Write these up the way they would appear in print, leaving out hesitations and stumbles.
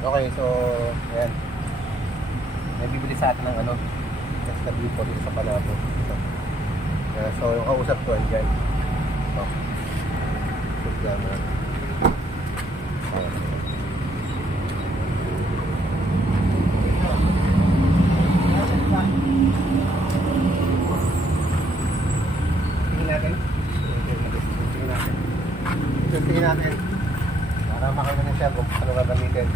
Okay, so, ayan. May bibili sa atin ng ano, SW po dito sa Panabo. So, yung kausap ko, andyan. So, programa. Tingin natin. Tingin natin. Tingin natin. Para makita na siya kung ano gagamitin.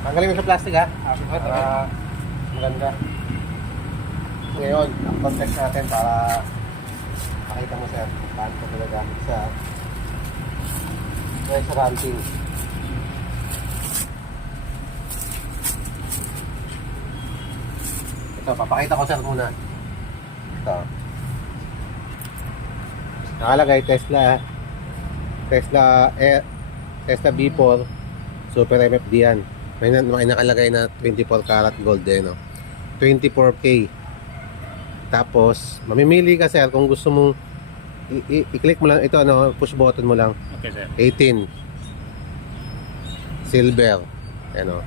Tanggalin mo sa plastic ha. Para maganda. Ngayon, ang context natin para makita mo sir paano ito nagagamit sa ranting. Ito, papakita ko sir muna. Ito. Nakalagay Tesla B4 Super MFD yan. May nakalagay na 24 karat gold din, no? 24K. Tapos, mamimili ka sir kung gusto mong i-click mo lang ito, no? Push button mo lang. Okay, sir. 18. Silver. Ano?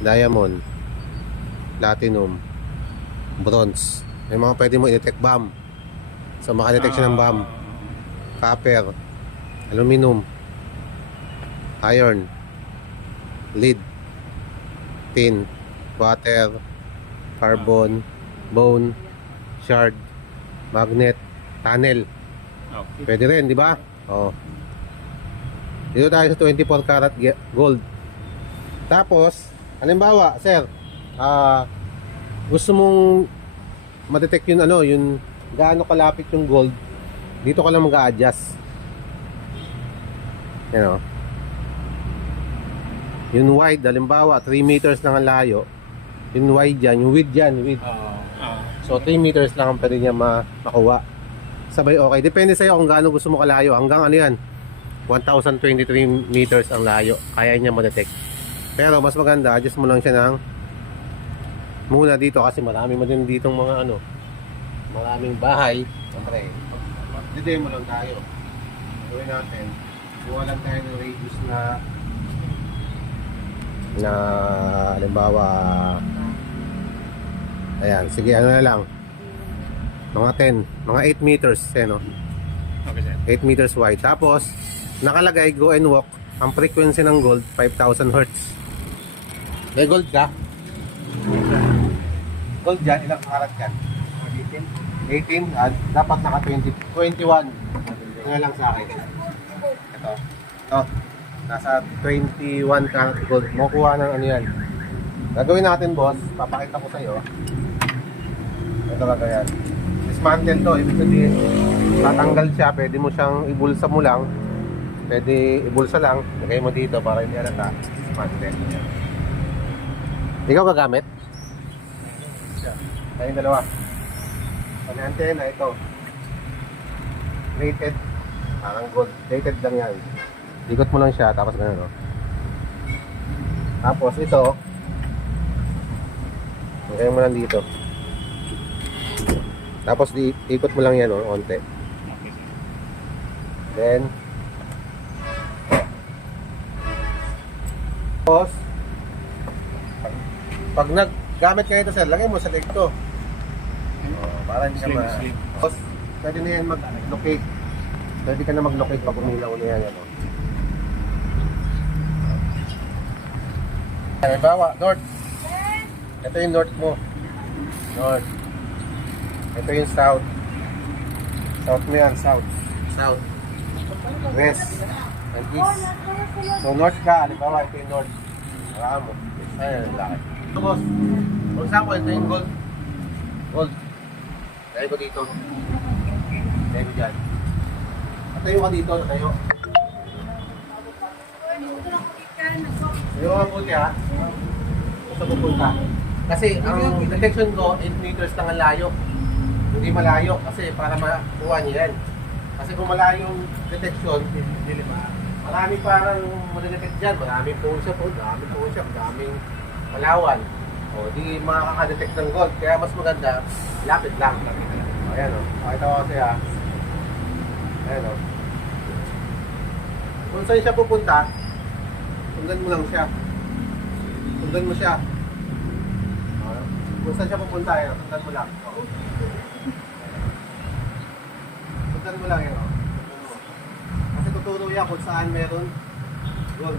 Diamond. Platinum. Bronze. May mga pwede mo i-detect bomb. So, makadetect siya ng bomb. Copper. Aluminum. Iron. Lead. Tin. Water. Carbon. Bone. Shard. Magnet. Tunnel. Okay. Pwede rin, di ba? Oo. Dito tayo sa 24 karat gold. Tapos, halimbawa, sir, gusto mong ma-detect yung ano, yung gaano kalapit yung gold, dito ka lang mag-a-adjust. You know? Yung wide, halimbawa, 3 meters lang ang layo. Yung wide dyan, yung width dyan, width. So, 3 meters lang ang pwede niya makuha. Sabay okay. Depende sa'yo kung gaano gusto mo kalayo. Hanggang ano yan, 1,023 meters ang layo. Kaya niya ma-detect. Pero mas maganda, adjust mo lang siya ng muna dito kasi marami mo din ditong mga ano, maraming bahay. Siyempre, didemo lang tayo. Gawin natin, kuha lang tayo ng radius na halimbawa, ayan, sige, ano na lang, mga 10, mga 8 meters, no? Okay, sir. 8 meters wide. Tapos, nakalagay, go and walk. Ang frequency ng gold, 5,000 hertz. May gold ka? Gold dyan, ilang karat yan? 18. Dapat naka 20, 21. Ano lang sa akin? Ito. Ito. Nasa 21 karat gold. Makukuha ng ano yan. Gagawin natin, boss. Papakita ko sa'yo. Ito lang yan. Dismantle to. Ibig sabihin, tatanggal siya. Pwede mo siyang ibulsa mo lang. Pwede ibulsa lang. Lagay mo dito para hindi alata. Dismantle. Ikaw gagamit? Tayong dalawa. Ang antena ito. Rated. Parang gold. Rated lang yan. Ikot mo lang siya. Tapos ganun, no? Tapos ito. Lagay mo lang dito. Tapos ikot mo lang yan, no? Onte. Then tapos pag naggamit ka ito sir, lagay mo sa leg to. Para hindi ka Slim. Tapos pwede na yan mag-locate. Pwede ka na mag-locate pag umilaw na yan. Ano? Halimbawa, north. Ito yung north mo. North. Ito yung south. South mo yan, south. South. West. And east. So north ka, halimbawa ito yung north. Wala mo. Ayan, ang laki. So boss, for example, ito yung gold. Gold. Dahil ko dito. Dahil ko dyan. Tayo ka dito, tayo. Tayo ka buti ha. Gusto pupunta. Kasi ang detection ko, 8 meters lang ang layo. Hindi malayo kasi para makuha niya yan. Kasi kung malayo yung detection, marami parang madedetect dyan. Maraming push-up, maraming Palawan. O, di makakadetect ng gold. Kaya mas maganda, lapit lang. O, ayan o. Pakita ko kasi ha. Ayan o. Kung saan siya pupunta, Sundan mo lang siya. Sundan mo siya. Kung saan siya pupunta, yun, sundan mo lang. Sundan mo lang yun. Kasi tuturo yan kung saan meron. Yun.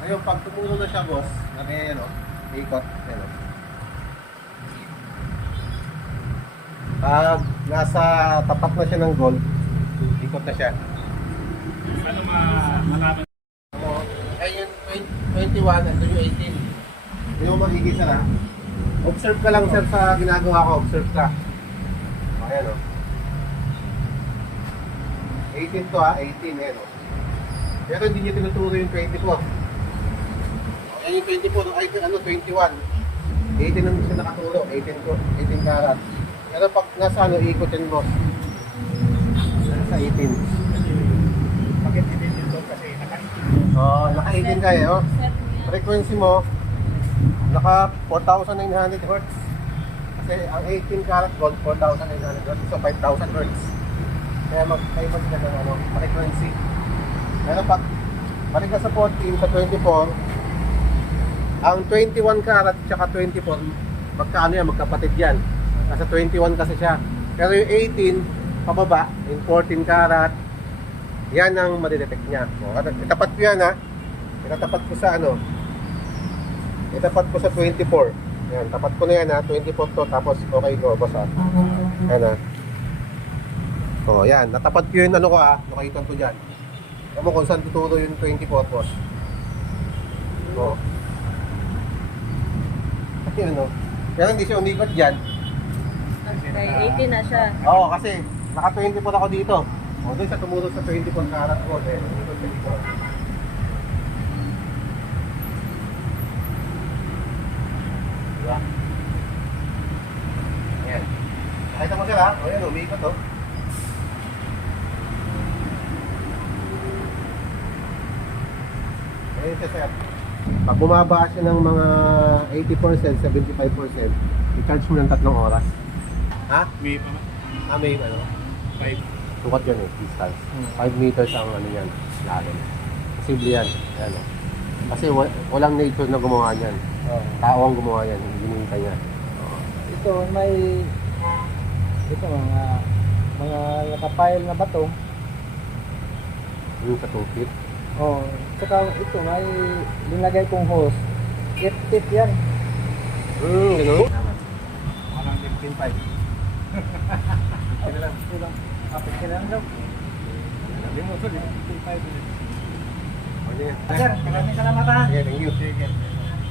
Ngayon, pag tumulong na siya, boss, yan o, ikot, yan o. Pag nasa tapat na siya ng goal, ikot na siya. Paano malaman? Ayun, 21 and yung 18. Hindi mo magiging na. Observe ka lang, sir, sa ginagawa ko. Observe ka. Ayan o. 18 to ha, 18 yan o. Pero hindi nyo tinuturo yung 24. Ayan yung 24, ay ano, 21. 18 ang siya nakaturo, 18 karat. Pero pag nasa ano, ikotin mo. Nasa 18. Bakit hindi dito kasi Naka-18 ka eh, oh. Frequency mo, naka 4,900 Hz. Kasi ang 18 karat gold, 4,900 Hz. So 5,000 Hz. Kaya mag-type ka ng ano, frequency. Pero pag balik ka sa 14, sa 24, ang 21 karat tsaka 24, magkaano yan, magkapatid yan. Nasa 21 kasi siya. Pero yung 18, pababa, yung 14 karat, yan ang madidetect niya. O, itapat ko yan ha. Itatapat ko sa ano. Itapat ko sa 24. Yan, tapat ko na yan ha. 24 to, tapos okay ko, boss ha. Yan ha. O, yan. Natapat ko yung ano ko ha. Nakaitan ko dyan. Alam mo kung saan tuturo yung 24, boss. O. Yan o. Pero hindi siya umikot dyan. Kay 18 na siya. Oo, kasi naka 24 ako dito. O, doon sa tumulong sa 24 karat gold eh. Umikot siya dito. Diba? Ayan. Nakita mo sila? O yan, umikot o. Ayan siya, sir. Pag bumaba siya ng mga 80%, 75%, i-charge mo ng 3 oras. Ha? may pa May ano? 5. Sukat yan eh, distance. 5 meters ang ano yan, lalim. Posible yan. Ayan o. Kasi walang nature na gumawa niyan. Tao ang gumawa yan, gininta niya. Ito may mga nakapile na bato. Yung sa 2 feet. Oh, saka ito may linagay kong hose. 8 feet yan. Gano'n? Walang 15.5. Ito lang. Kapit ka lang daw. Sabi mo, sorry. 15.5. Okay. Sir, maraming salamat ha. Sige, thank you.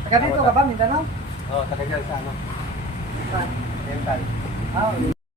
Taga dito ka ba, Mindanao? Oo, taga dyan sa ano? Saan? Dental. Ah,